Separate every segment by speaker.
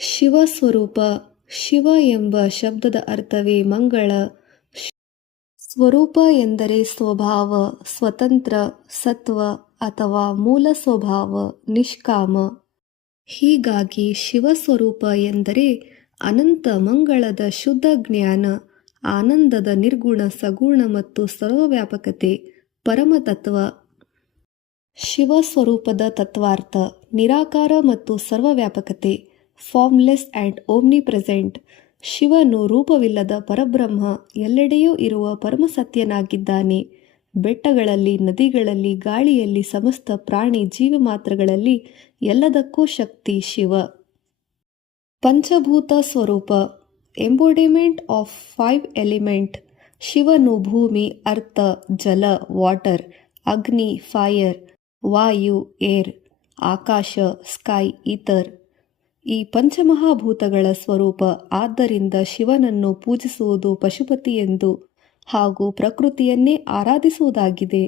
Speaker 1: ಶಿವ ಸ್ವರೂಪ ಶಿವ ಎಂಬ ಶಬ್ದದ ಅರ್ಥವೇ ಮಂಗಳ. ಸ್ವರೂಪ ಎಂದರೆ ಸ್ವಭಾವ, ಸ್ವತಂತ್ರ, ಸತ್ವ ಅಥವಾ ಮೂಲ ಸ್ವಭಾವ, ನಿಷ್ಕಾಮ. ಹೀಗಾಗಿ ಶಿವ ಸ್ವರೂಪ ಎಂದರೆ ಅನಂತ ಮಂಗಳದ ಶುದ್ಧ ಜ್ಞಾನ, ಆನಂದದ ನಿರ್ಗುಣ, ಸಗುಣ ಮತ್ತು ಸರ್ವವ್ಯಾಪಕತೆ ಪರಮತತ್ವ ಶಿವ ಸ್ವರೂಪದ ತತ್ವಾರ್ಥ, ನಿರಾಕಾರ ಮತ್ತು ಸರ್ವವ್ಯಾಪಕತೆ. ಫಾರ್ಮ್ಲೆಸ್ ಆ್ಯಂಡ್ ಓಮ್ನಿ ಪ್ರೆಸೆಂಟ್ ಶಿವನು ರೂಪವಿಲ್ಲದ ಪರಬ್ರಹ್ಮ ಎಲ್ಲೆಡೆಯೂ ಇರುವ ಪರಮಸತ್ಯನಾಗಿದ್ದಾನೆ. ಬೆಟ್ಟಗಳಲ್ಲಿ, ನದಿಗಳಲ್ಲಿ, ಗಾಳಿಯಲ್ಲಿ ಸಮಸ್ತ ಪ್ರಾಣಿ ಜೀವಮಾತ್ರಗಳಲ್ಲಿ ಎಲ್ಲದಕ್ಕೂ ಶಕ್ತಿ ಶಿವ. ಪಂಚಭೂತ ಸ್ವರೂಪ. Embodiment of five element. ಶಿವನು ಭೂಮಿ, ಅರ್ಥ, ಜಲ, ವಾಟರ್, ಅಗ್ನಿ, ಫೈರ್, ವಾಯು, ಏರ್, ಆಕಾಶ, ಸ್ಕೈ, ಈಥರ್. ಈ ಪಂಚಮಹಾಭೂತಗಳ ಸ್ವರೂಪ ಆದ್ದರಿಂದ ಶಿವನನ್ನು ಪೂಜಿಸುವುದು ಪಶುಪತಿ ಎಂದು ಹಾಗೂ ಪ್ರಕೃತಿಯನ್ನೇ ಆರಾಧಿಸುವುದಾಗಿದೆ.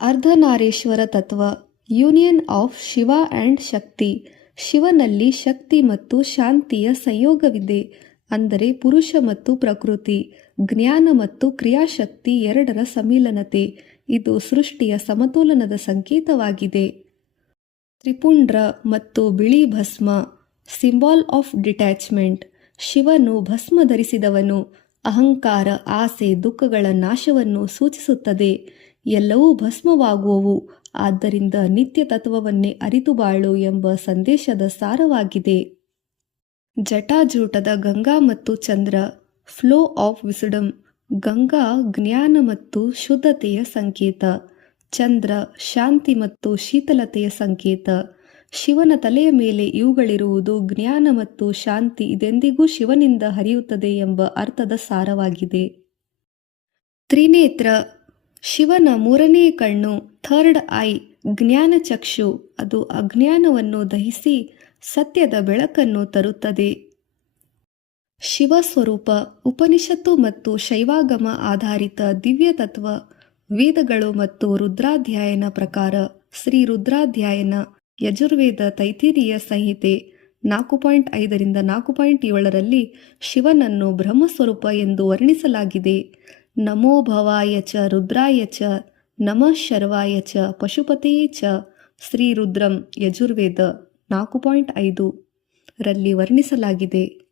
Speaker 1: ಅರ್ಧನಾರೇಶ್ವರ ತತ್ವ, union of Shiva and Shakti, ಶಿವನಲ್ಲಿ Shakti ಮತ್ತು ಶಾಂತಿಯ ಸಂಯೋಗವಿದೆ, ಅಂದರೆ ಪುರುಷ ಮತ್ತು ಪ್ರಕೃತಿ, ಜ್ಞಾನ ಮತ್ತು ಕ್ರಿಯಾಶಕ್ತಿ ಎರಡರ ಸಮ್ಮಿಲನತೆ, ಇದು ಸೃಷ್ಟಿಯ ಸಮತೋಲನದ ಸಂಕೇತವಾಗಿದೆ. ತ್ರಿಪುಂಡ್ರ ಮತ್ತು ಬಿಳಿ ಭಸ್ಮ, ಸಿಂಬಾಲ್ ಆಫ್ ಡಿಟ್ಯಾಚ್ಮೆಂಟ್. ಶಿವನು ಭಸ್ಮ ಧರಿಸಿದವನು, ಅಹಂಕಾರ, ಆಸೆ, ದುಃಖಗಳ ನಾಶವನ್ನು ಸೂಚಿಸುತ್ತದೆ. ಎಲ್ಲವೂ ಭಸ್ಮವಾಗುವವು. ಆದ್ದರಿಂದ ನಿತ್ಯ ತತ್ವವನ್ನೇ ಅರಿತು ಬಾಳು ಎಂಬ ಸಂದೇಶದ ಸಾರವಾಗಿದೆ. ಜಟಾಜೂಟದ ಗಂಗಾ ಮತ್ತು Chandra, flow of wisdom, Ganga ಜ್ಞಾನ ಮತ್ತು ಶುದ್ಧತೆಯ ಸಂಕೇತ. ಚಂದ್ರ, ಶಾಂತಿ ಮತ್ತು ಶೀತಲತೆಯ ಸಂಕೇತ. ಶಿವನ ತಲೆಯ ಮೇಲೆ ಇವುಗಳಿರುವುದು ಜ್ಞಾನ ಮತ್ತು ಶಾಂತಿ ಇದೆಂದಿಗೂ ಶಿವನಿಂದ ಹರಿಯುತ್ತದೆ ಎಂಬ ಅರ್ಥದ ಸಾರವಾಗಿದೆ. ತ್ರಿನೇತ್ರ, ಶಿವನ ಮೂರನೇ ಕಣ್ಣು, ಥರ್ಡ್ ಐ, ಜ್ಞಾನ ಚಕ್ಷು, ಅದು ಅಜ್ಞಾನವನ್ನು ದಹಿಸಿ ಸತ್ಯದ ಬೆಳಕನ್ನು ತರುತ್ತದೆ. ಶಿವ ಸ್ವರೂಪ ಉಪನಿಷತ್ತು ಮತ್ತು ಶೈವಾಗಮ ಆಧಾರಿತ ದಿವ್ಯ ತತ್ವ ವೇದಗಳು ಮತ್ತು ರುದ್ರಾಧ್ಯಾಯನ ಪ್ರಕಾರ ಶ್ರೀ ರುದ್ರಾಧ್ಯಾಯನ ಯಜುರ್ವೇದ ತೈತಿರಿಯ ಸಂಹಿತೆ ನಾಲ್ಕು ಪಾಯಿಂಟ್ ಐದರಿಂದ ನಾಲ್ಕು ಪಾಯಿಂಟ್ ಏಳರಲ್ಲಿ ಶಿವನನ್ನು ಬ್ರಹ್ಮಸ್ವರೂಪ ಎಂದು ವರ್ಣಿಸಲಾಗಿದೆ. ನಮೋ ಭವಾಯ ಚ, ರುದ್ರಾಯ ಚ, ನಮಃ ಶರ್ವಾಯ ಚ ಪಶುಪತೇ ಚ, ಶ್ರೀ ರುದ್ರಂ ಯಜುರ್ವೇದ ನಾಲ್ಕು ಪಾಯಿಂಟ್ ಐದು ರಲ್ಲಿ ವರ್ಣಿಸಲಾಗಿದೆ.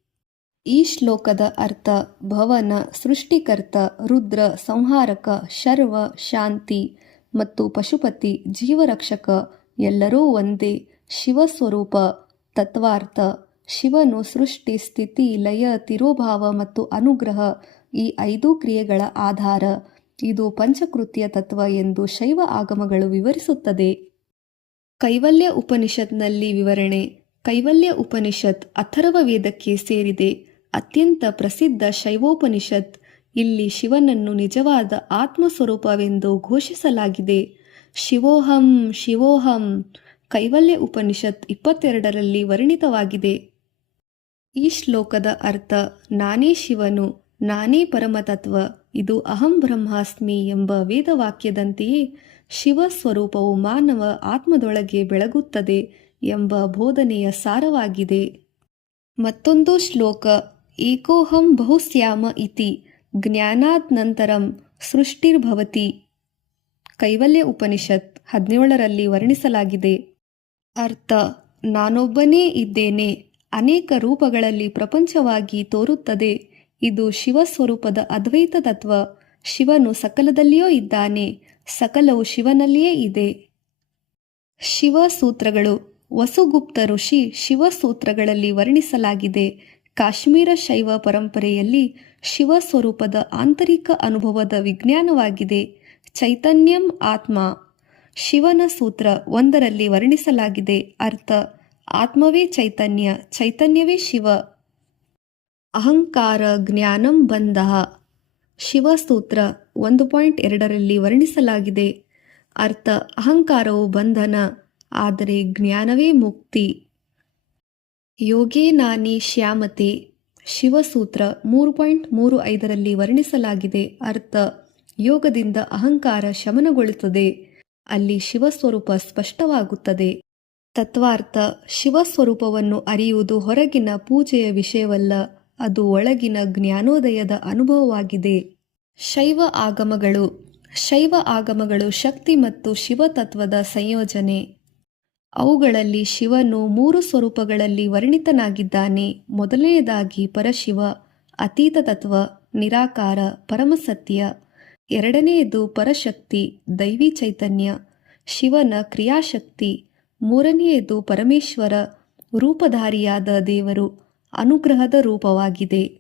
Speaker 1: ಈ ಶ್ಲೋಕದ ಅರ್ಥ ಭವನ, ಸೃಷ್ಟಿಕರ್ತ, ರುದ್ರ, ಸಂಹಾರಕ, ಶರ್ವ, ಶಾಂತಿ ಮತ್ತು ಪಶುಪತಿ, ಜೀವರಕ್ಷಕ ಎಲ್ಲರೂ ಒಂದೇ ಶಿವಸ್ವರೂಪ, ತತ್ವಾರ್ಥ. ಶಿವನು ಸೃಷ್ಟಿ, ಸ್ಥಿತಿ, ಲಯ, ತಿರೋಭಾವ ಮತ್ತು ಅನುಗ್ರಹ ಈ ಐದು ಕ್ರಿಯೆಗಳ ಆಧಾರ. ಇದು ಪಂಚಕೃತ್ಯ ತತ್ವ ಎಂದು ಶೈವ ಆಗಮಗಳು ವಿವರಿಸುತ್ತದೆ. ಕೈವಲ್ಯ ಉಪನಿಷತ್ನಲ್ಲಿ ವಿವರಣೆ. ಕೈವಲ್ಯ ಉಪನಿಷತ್ ಅಥರ್ವ ವೇದಕ್ಕೆ ಸೇರಿದೆ. ಅತ್ಯಂತ ಪ್ರಸಿದ್ಧ ಶೈವೋಪನಿಷತ್. ಇಲ್ಲಿ ಶಿವನನ್ನು ನಿಜವಾದ ಆತ್ಮಸ್ವರೂಪವೆಂದು ಘೋಷಿಸಲಾಗಿದೆ. ಶಿವೋಹಂ ಶಿವೋಹಂ. ಕೈವಲ್ಯ ಉಪನಿಷತ್ ಇಪ್ಪತ್ತೆರಡರಲ್ಲಿ ವರ್ಣಿತವಾಗಿದೆ. ಈ ಶ್ಲೋಕದ ಅರ್ಥ, ನಾನೇ ಶಿವನು, ನಾನೇ ಪರಮತತ್ವ, ಇದು ಅಹಂ ಬ್ರಹ್ಮಾಸ್ಮಿ ಎಂಬ ವೇದವಾಕ್ಯದಂತೆಯೇ ಶಿವ ಸ್ವರೂಪವು ಮಾನವ ಆತ್ಮದೊಳಗೆ ಬೆಳಗುತ್ತದೆ ಎಂಬ ಬೋಧನೆಯ ಸಾರವಾಗಿದೆ. ಮತ್ತೊಂದು ಶ್ಲೋಕ ಏಕೋಹಂ ಬಹುಸ್ಯಾಮ ಇತಿ, ಜ್ಞಾನಾತ್ ನಂತರಂ ಸೃಷ್ಟಿರ್ಭವತಿ. ಕೈವಲ್ಯ ಉಪನಿಷತ್ ಹದಿನೇಳರಲ್ಲಿ ವರ್ಣಿಸಲಾಗಿದೆ. ಅರ್ಥ, ನಾನೊಬ್ಬನೇ ಇದ್ದೇನೆ, ಅನೇಕ ರೂಪಗಳಲ್ಲಿ ಪ್ರಪಂಚವಾಗಿ ತೋರುತ್ತದೆ, ಇದು ಶಿವಸ್ವರೂಪದ ಅದ್ವೈತ ತತ್ವ, ಶಿವನು ಸಕಲದಲ್ಲಿಯೂ ಇದ್ದಾನೆ, ಸಕಲವು ಶಿವನಲ್ಲಿಯೇ ಇದೆ. ಶಿವಸೂತ್ರಗಳು, ವಸುಗುಪ್ತ ಋಷಿ ಶಿವಸೂತ್ರಗಳಲ್ಲಿ ವರ್ಣಿಸಲಾಗಿದೆ ಕಾಶ್ಮೀರ ಶೈವ ಪರಂಪರೆಯಲ್ಲಿ ಶಿವ ಸ್ವರೂಪದ ಆಂತರಿಕ ಅನುಭವದ ವಿಜ್ಞಾನವಾಗಿದೆ. ಚೈತನ್ಯಂ ಆತ್ಮ. ಶಿವನ ಸೂತ್ರ ಒಂದರಲ್ಲಿ ವರ್ಣಿಸಲಾಗಿದೆ. ಅರ್ಥ, ಆತ್ಮವೇ ಚೈತನ್ಯ, ಚೈತನ್ಯವೇ ಶಿವ. ಅಹಂಕಾರ ಜ್ಞಾನಂ ಬಂಧ. ಶಿವ ಸೂತ್ರ ಒಂದು ಪಾಯಿಂಟ್ ಎರಡರಲ್ಲಿ ವರ್ಣಿಸಲಾಗಿದೆ. ಅರ್ಥ, ಅಹಂಕಾರವು ಬಂಧನ, ಆದರೆ ಜ್ಞಾನವೇ ಮುಕ್ತಿ. ಯೋಗೇ ನಾನಿ ಶ್ಯಾಮತೆ, ಶಿವಸೂತ್ರ ಮೂರು ಪಾಯಿಂಟ್ ಮೂರು ಐದರಲ್ಲಿ ವರ್ಣಿಸಲಾಗಿದೆ. ಅರ್ಥ, ಯೋಗದಿಂದ ಅಹಂಕಾರ ಶಮನಗೊಳ್ಳುತ್ತದೆ. ಅಲ್ಲಿ ಶಿವಸ್ವರೂಪ ಸ್ಪಷ್ಟವಾಗುತ್ತದೆ. ತತ್ವಾರ್ಥ, ಶಿವಸ್ವರೂಪವನ್ನು ಅರಿಯುವುದು ಹೊರಗಿನ ಪೂಜೆಯ ವಿಷಯವಲ್ಲ, ಅದು ಒಳಗಿನ ಜ್ಞಾನೋದಯದ ಅನುಭವವಾಗಿದೆ. ಶೈವ ಆಗಮಗಳು ಶೈವ ಆಗಮಗಳು ಶಕ್ತಿ ಮತ್ತು ಶಿವತತ್ವದ ಸಂಯೋಜನೆ. ಅವುಗಳಲ್ಲಿ ಶಿವನು ಮೂರು ಸ್ವರೂಪಗಳಲ್ಲಿ ವರ್ಣಿತನಾಗಿದ್ದಾನೆ. ಮೊದಲನೆಯದಾಗಿ ಪರಶಿವ, ಅತೀತ ತತ್ವ, ನಿರಾಕಾರ, ಪರಮಸತ್ಯ. ಎರಡನೆಯದು ಪರಶಕ್ತಿ, ದೈವಿ ಚೈತನ್ಯ. ಶಿವನ ಕ್ರಿಯಾಶಕ್ತಿ. ಮೂರನೆಯದು ಪರಮೇಶ್ವರ, ರೂಪಧಾರಿಯಾದ ದೇವರು, ಅನುಗ್ರಹದ ರೂಪವಾಗಿದೆ.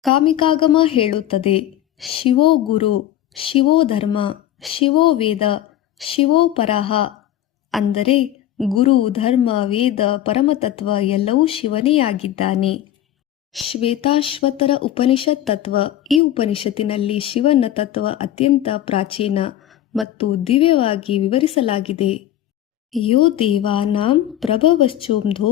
Speaker 1: ಕಾಮಿಕಾಗಮ ಹೇಳುತ್ತದೆ. ಶಿವೋ ಗುರು, ಶಿವೋ ಧರ್ಮ, ಶಿವೋ ವೇದ, ಶಿವೋ ಪರಹ. ಅಂದರೆ ಗುರು, ಧರ್ಮ, ವೇದ, ಪರಮತತ್ವ ಎಲ್ಲವೂ ಶಿವನೇ ಆಗಿದ್ದಾನೆ ಶ್ವೇತಾಶ್ವತರ ಉಪನಿಷತ್ ತತ್ವ. ಈ ಉಪನಿಷತ್ತಿನಲ್ಲಿ ಶಿವನ ತತ್ವ ಅತ್ಯಂತ ಪ್ರಾಚೀನ ಮತ್ತು ದಿವ್ಯವಾಗಿ ವಿವರಿಸಲಾಗಿದೆ. ಯೋ ದೇವಾನಾಂ ಪ್ರಭವಶ್ಚೋಂಧೋ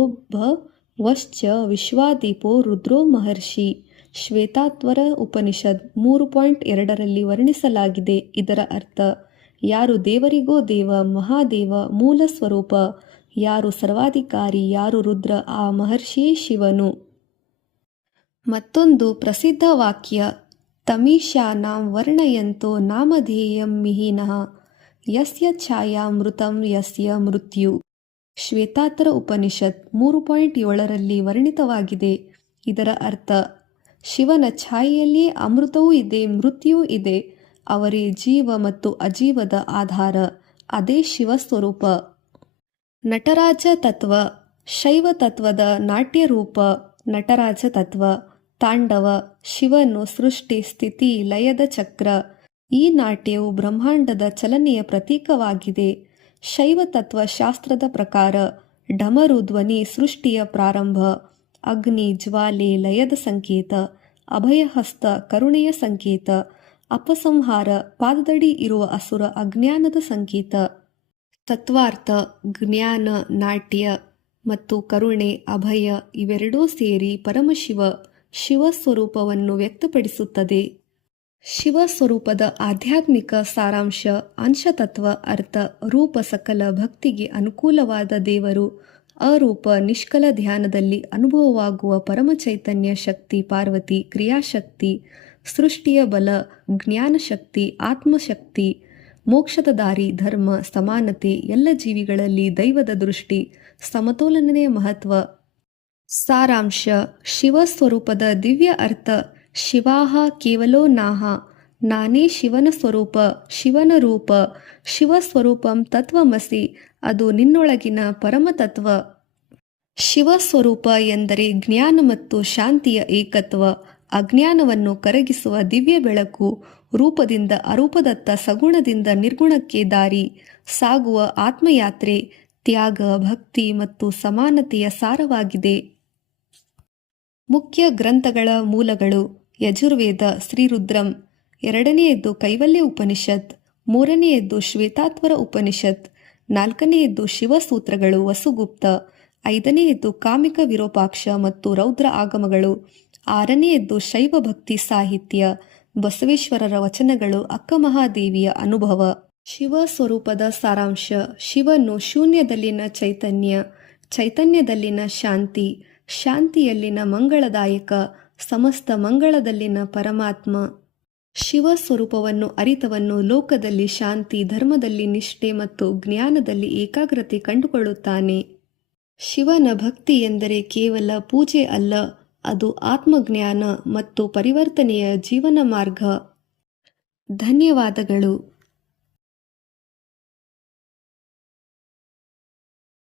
Speaker 1: ವಶ್ಚ ವಿಶ್ವಾದೀಪೋ ರುದ್ರೋ ಮಹರ್ಷಿ. ಶ್ವೇತಾತ್ವರ ಉಪನಿಷತ್ ಮೂರು ಪಾಯಿಂಟ್ ಎರಡರಲ್ಲಿ ವರ್ಣಿಸಲಾಗಿದೆ. ಇದರ ಅರ್ಥ ಯಾರು ದೇವರಿಗೋ ದೇವ, ಮಹಾದೇವ, ಮೂಲ ಸ್ವರೂಪ, ಯಾರು ಸರ್ವಾಧಿಕಾರಿ, ಯಾರು ರುದ್ರ, ಆ ಮಹರ್ಷಿಯೇ ಶಿವನು. ಮತ್ತೊಂದು ಪ್ರಸಿದ್ಧ ವಾಕ್ಯ ತಮೀಶಾನಾಂ ವರ್ಣಯಂತೋ ನಾಮಧೇಯಂ ಮಿಹಿನಃ ಯಸ್ಯ ಛಾಯಾ ಮೃತಂ ಯಸ್ಯ ಮೃತ್ಯು. ಶ್ವೇತಾತರ ಉಪನಿಷತ್ ಮೂರು ಪಾಯಿಂಟ್ ಏಳರಲ್ಲಿ ವರ್ಣಿತವಾಗಿದೆ. ಇದರ ಅರ್ಥ, ಶಿವನ ಛಾಯೆಯಲ್ಲಿಯೇ ಅಮೃತವೂ ಇದೆ ಮೃತ್ಯುವೂ ಇದೆ. ಅವರೇ ಜೀವ ಮತ್ತು ಅಜೀವದ ಆಧಾರ, ಅದೇ ಶಿವಸ್ವರೂಪ. ನಟರಾಜ ತತ್ವ, ಶೈವ ತತ್ವದ ನಾಟ್ಯ ರೂಪ, ನಟರಾಜ ತತ್ವ, ತಾಂಡವ, ಶಿವನು ಸೃಷ್ಟಿ ಸ್ಥಿತಿ ಲಯದ ಚಕ್ರ. ಈ ನಾಟ್ಯವು ಬ್ರಹ್ಮಾಂಡದ ಚಲನೆಯ ಪ್ರತೀಕವಾಗಿದೆ. ಶೈವ ತತ್ವ ಶಾಸ್ತ್ರದ ಪ್ರಕಾರ, ಡಮರು ಧ್ವನಿ ಸೃಷ್ಟಿಯ ಪ್ರಾರಂಭ, ಅಗ್ನಿ ಜ್ವಾಲೆ ಲಯದ ಸಂಕೇತ, ಅಭಯಹಸ್ತ ಕರುಣೆಯ ಸಂಕೇತ ಅಪಸಂಹಾರ, ಪಾದದಡಿ ಇರುವ ಅಸುರ, ಅಜ್ಞಾನದ ಸಂಕೇತ. ತತ್ವಾರ್ಥ ಜ್ಞಾನ, ನಾಟ್ಯ ಮತ್ತು ಕರುಣೆ, ಅಭಯ ಇವೆರಡೂ ಸೇರಿ ಪರಮಶಿವ ಶಿವಸ್ವರೂಪವನ್ನು ವ್ಯಕ್ತಪಡಿಸುತ್ತದೆ. ಶಿವಸ್ವರೂಪದ ಆಧ್ಯಾತ್ಮಿಕ ಸಾರಾಂಶ, ಅಂಶತತ್ವ, ಅರ್ಥ, ರೂಪ ಸಕಲ ಭಕ್ತಿಗೆ ಅನುಕೂಲವಾದ ದೇವರು, ಅರೂಪ ನಿಷ್ಕಲ ಧ್ಯಾನದಲ್ಲಿ ಅನುಭವವಾಗುವ ಪರಮಚೈತನ್ಯ ಶಕ್ತಿ ಪಾರ್ವತಿ, ಕ್ರಿಯಾಶಕ್ತಿ ಸೃಷ್ಟಿಯ ಬಲ, ಜ್ಞಾನಶಕ್ತಿ, ಆತ್ಮಶಕ್ತಿ, ಮೋಕ್ಷದ ದಾರಿ, ಧರ್ಮ, ಸಮಾನತೆ, ಎಲ್ಲ ಜೀವಿಗಳಲ್ಲಿ ದೈವದ ದೃಷ್ಟಿ ಸಮತೋಲನೆಯ ಮಹತ್ವ. ಸಾರಾಂಶ, ಶಿವ ಸ್ವರೂಪದ ದಿವ್ಯ ಅರ್ಥ, ಶಿವಾಹ ಕೇವಲೋ ನಾಹ, ನಾನೇ ಶಿವನ ಸ್ವರೂಪ, ಶಿವನ ರೂಪ, ಶಿವ ಸ್ವರೂಪಂ ತತ್ವಮಸಿ, ಅದು ನಿನ್ನೊಳಗಿನ ಪರಮತತ್ವ ಶಿವಸ್ವರೂಪ ಎಂದರೆ ಜ್ಞಾನ ಮತ್ತು ಶಾಂತಿಯ ಏಕತ್ವ. ಅಜ್ಞಾನವನ್ನು ಕರಗಿಸುವ ದಿವ್ಯ ಬೆಳಕು ರೂಪದಿಂದ ಅರೂಪದತ್ತ ಸಗುಣದಿಂದ ನಿರ್ಗುಣಕ್ಕೆ ದಾರಿ, ಸಾಗುವ ಆತ್ಮಯಾತ್ರೆ, ತ್ಯಾಗ, ಭಕ್ತಿ ಮತ್ತು ಸಮಾನತೆಯ ಸಾರವಾಗಿದೆ. ಮುಖ್ಯ ಗ್ರಂಥಗಳ ಮೂಲಗಳು ಯಜುರ್ವೇದ, ಶ್ರೀರುದ್ರಂ, ಎರಡನೆಯದ್ದು ಕೈವಲ್ಯ ಉಪನಿಷತ್, ಮೂರನೆಯದ್ದು ಶ್ವೇತಾತ್ವರ ಉಪನಿಷತ್, ನಾಲ್ಕನೆಯದ್ದು ಶಿವಸೂತ್ರಗಳು ವಸುಗುಪ್ತ, ಐದನೆಯದ್ದು ಕಾಮಿಕ ವಿರೂಪಾಕ್ಷ ಮತ್ತು ರೌದ್ರ ಆಗಮಗಳು. ಆರನೆಯದ್ದು ಶೈವ ಭಕ್ತಿ ಸಾಹಿತ್ಯ. ಬಸವೇಶ್ವರರ ವಚನಗಳು ಅಕ್ಕಮಹಾದೇವಿಯ ಅನುಭವ. ಶಿವ ಸ್ವರೂಪದ ಸಾರಾಂಶ. ಶಿವನು ಶೂನ್ಯದಲ್ಲಿನ ಚೈತನ್ಯ. ಚೈತನ್ಯದಲ್ಲಿನ ಶಾಂತಿ. ಶಾಂತಿಯಲ್ಲಿನ ಮಂಗಳದಾಯಕ. ಸಮಸ್ತ ಮಂಗಳದಲ್ಲಿನ ಪರಮಾತ್ಮ. ಶಿವ ಸ್ವರೂಪವನ್ನು ಅರಿತವನ್ನು ಲೋಕದಲ್ಲಿ ಶಾಂತಿ, ಧರ್ಮದಲ್ಲಿ ನಿಷ್ಠೆ ಮತ್ತು ಜ್ಞಾನದಲ್ಲಿ ಏಕಾಗ್ರತೆ ಕಂಡುಕೊಳ್ಳುತ್ತಾನೆ. ಶಿವನ ಭಕ್ತಿ ಎಂದರೆ ಕೇವಲ ಪೂಜೆ ಅಲ್ಲ ಅದು ಆತ್ಮಜ್ಞಾನ ಮತ್ತು ಪರಿವರ್ತನೆಯ ಜೀವನ ಮಾರ್ಗ. ಧನ್ಯವಾದಗಳು.